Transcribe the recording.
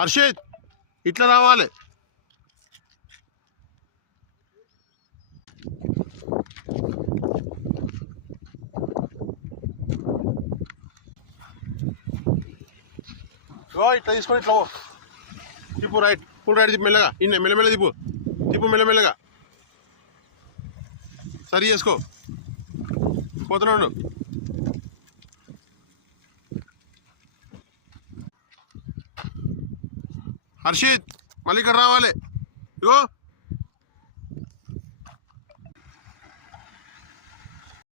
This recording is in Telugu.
హర్షిత్ ఇట్లా రావాలి. ఇట్లా తీసుకొని ఇట్లా తిప్పు రైట్, ఫుల్ రైట్ తిప్పు మెల్లగా. ఇన్నే మెల్లమెల్ల తిప్పు, తిప్పు మెల్లమెల్లగా. సరి చేసుకో, పోతున్నాడు. హర్షిత్ మళ్ళీ ఇక్కడ రావాలి. ఇగో